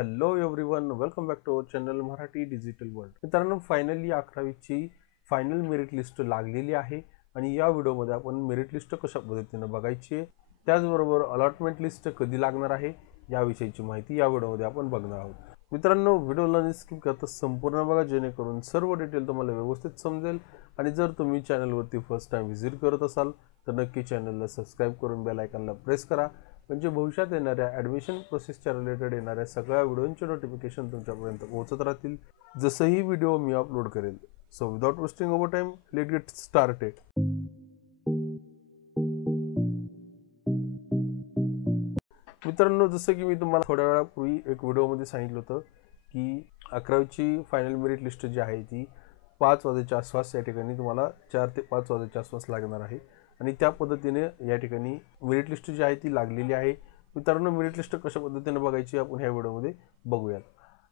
Hello everyone, welcome back to our channel Marathi digital world. मित्रांनो, finally 11वीची final merit list लागलेली आहे आणि या व्हिडिओमध्ये आपण मेरिट लिस्ट कशा पद्धतीने बघायची आहे, त्याचबरोबर अलॉटमेंट लिस्ट कधी लागणार आहे याविषयीची माहिती या व्हिडिओमध्ये आपण बघणार आहोत. मित्रांनो, व्हिडिओला स्किप करता संपूर्ण बघा, जेणेकरून सर्व डिटेल तुम्हाला व्यवस्थित समजेल. आणि जर तुम्ही चॅनलवरती फर्स्ट टाइम व्हिजिट करत असाल तर नक्की चॅनलला सबस्क्राइब करून बेल आयकॉनला प्रेस करा, म्हणजे भविष्यात येणाऱ्या ॲडमिशन प्रोसेसच्या रिलेटेड येणाऱ्या सगळ्या व्हिडिओंचे नोटिफिकेशन तुमच्यापर्यंत पोहोचत राहतील जसंही व्हिडिओ मी अपलोड करेल. So without wasting over time, let get started. मित्रांनो, जसं की मी तुम्हाला थोड्या वेळापूर्वी एक व्हिडिओमध्ये सांगितलं होतं की 11वीची फायनल मेरिट लिस्ट जी आहे ती 5 वाजेच्या आसपास या ठिकाणी तुम्हाला 4 ते 5 वाजेच्या आसपास लागणार आहे आणि त्या पद्धतीने या ठिकाणी मेरिट लिस्ट जी आहे ती लागलेली आहे. मित्रांनो, मेरिट लिस्ट कशा पद्धतीने बघायची आपण ह्या व्हिडिओमध्ये बघूयात.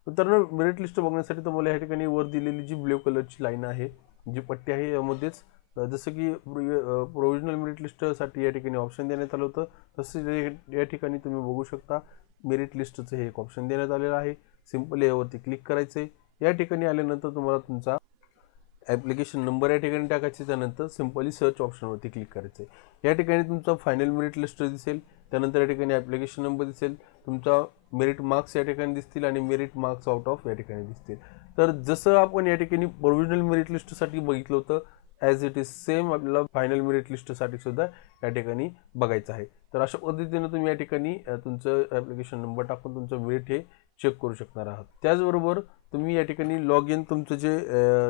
मित्रांनो, मेरिट लिस्ट बघण्यासाठी तुम्हाला या ठिकाणी वर दिलेली जी ब्ल्यू कलरची लाईन आहे, जी पट्टी आहे, यामध्येच जसं की प्रोव्हिजनल मेरिट लिस्टसाठी या ठिकाणी ऑप्शन देण्यात आलं होतं, तसंच या ठिकाणी तुम्ही बघू शकता मेरिट लिस्टचं हे एक ऑप्शन देण्यात आलेलं आहे. सिंपली यावरती क्लिक करायचं आहे. या ठिकाणी आल्यानंतर तुम्हाला तुमचा ॲप्लिकेशन नंबर या ठिकाणी टाकायचे, त्यानंतर सिंपली सर्च ऑप्शनवरती क्लिक करायचं आहे. या ठिकाणी तुमचा फायनल मेरिट लिस्ट दिसेल, त्यानंतर या ठिकाणी ॲप्लिकेशन नंबर दिसेल, तुमचा मेरिट मार्क्स या ठिकाणी दिसतील आणि मेरिट मार्क्स आउट ऑफ या ठिकाणी दिसतील. तर जसं आपण या ठिकाणी प्रोव्हिजनल मेरिट लिस्टसाठी बघितलं होतं, ॲज इट इज सेम आपल्याला फायनल मेरिट लिस्टसाठी सुद्धा या ठिकाणी बघायचं आहे. तर अशा पद्धतीने तुम्ही या ठिकाणी तुमचं ॲप्लिकेशन नंबर टाकून तुमचं मेरिट हे चेक करू शकणार आहात. त्याचबरोबर तुम्ही या ठिकाणी लॉग इन, तुमचं जे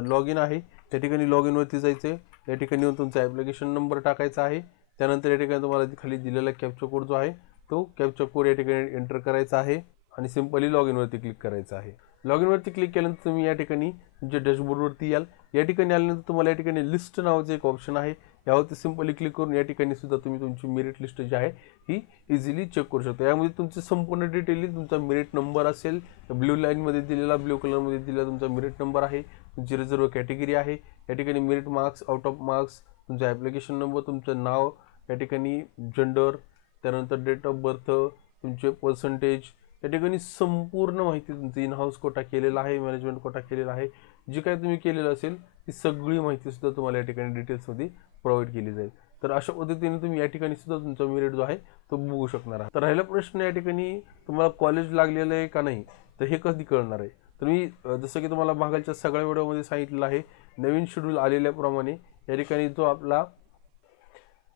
लॉग इन आहे त्या ठिकाणी लॉग इनवरती जायचं आहे. या ठिकाणी येऊन तुमचा ॲप्लिकेशन नंबर टाकायचा आहे. त्यानंतर या ठिकाणी तुम्हाला खाली दिलेला कॅप्चा कोड जो आहे तो कॅप्चा कोड या ठिकाणी एंटर करायचा आहे आणि सिंपली लॉग इनवरती क्लिक करायचं आहे. लॉग इनवरती क्लिक केल्यानंतर तुम्ही या ठिकाणी तुमच्या डॅशबोर्डवरती याल. या ठिकाणी आल्यानंतर तुम्हाला या ठिकाणी लिस्ट नावाचं एक ऑप्शन आहे, यावरती सिंपली क्लिक करून या ठिकाणी सुद्धा तुम्ही तुमची मेरिट लिस्ट जी आहे ही इझिली चेक करू शकता. यामध्ये तुमची संपूर्ण डिटेल येईल. तुमचा मेरिट नंबर असेल, ब्ल्यू लाईनमध्ये दिलेला, ब्ल्यू कलरमध्ये दिलेला तुमचा मेरिट नंबर आहे, तुमची रिझर्व कॅटेगरी आहे, या ठिकाणी merit marks, out of marks, तुमचा ॲप्लिकेशन नंबर, तुमचं नाव, या ठिकाणी जेंडर, त्यानंतर डेट ऑफ बर्थ, तुमचे पर्सेंटेज, या ठिकाणी संपूर्ण माहिती, तुमचं इन हाऊस कोटा केलेला आहे, मॅनेजमेंट कोटा केलेला आहे, जी काय तुम्ही केलेलं असेल ती सगळी माहिती सुद्धा तुम्हाला या ठिकाणी डिटेल्समध्ये प्रोव्हाइड केली जाईल. तर अशा पद्धतीने तुम्ही या ठिकाणी सुद्धा तुमचा मेरिट जो आहे तो बघू शकणार आहात. तर राहिला प्रश्न या ठिकाणी तुम्हाला कॉलेज लागलेलं आहे का नाही, तर हे कधी कळणार आहे. तर मी जसं की तुम्हाला मागच्या सगळ्या व्हिडिओमध्ये सांगितलेलं आहे, नवीन शेड्यूल आलेल्याप्रमाणे या ठिकाणी जो आपला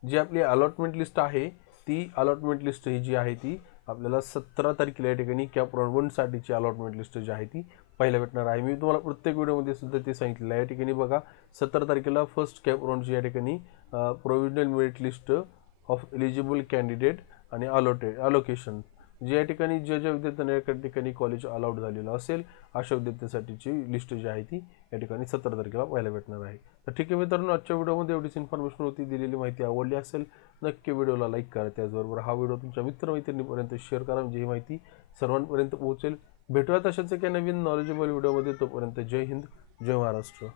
जी आपली अलॉटमेंट लिस्ट आहे ती अलॉटमेंट लिस्ट ही जी आहे ती आपल्याला 17 तारखेला या ठिकाणी कॅप राऊंड 1 साठीची अलॉटमेंट लिस्ट जी आहे ती पहिला भेटणार आहे. मी तुम्हाला प्रत्येक व्हिडिओमध्ये सुद्धा ते सांगितलेलं आहे. या ठिकाणी बघा, 17 तारखेला फर्स्ट कॅप राऊंडची या ठिकाणी provisional merit list of eligible candidate आणि अलोकेशन, जे या ठिकाणी ज्या विद्यार्थ्यांना या ठिकाणी कॉलेज अलाउड झालेलं असेल अशा विद्यार्थ्यांसाठीची लिस्ट जी आहे ती या ठिकाणी 17 तारखेला पाहायला भेटणार आहे. तर ठीक आहे मित्रांनो, आजच्या व्हिडिओमध्ये एवढीच इन्फॉर्मेशन होती. दिलेली माहिती आवडली असेल नक्की व्हिडिओला लाईक करा. त्याचबरोबर हा व्हिडिओ तुमच्या मित्रमैत्रिणीपर्यंत शेअर करा, म्हणजे ही माहिती सर्वांपर्यंत पोहोचेल. भेटूयात अशाच एका नवीन नॉलेजेबल व्हिडिओमध्ये. तोपर्यंत जय हिंद, जय महाराष्ट्र.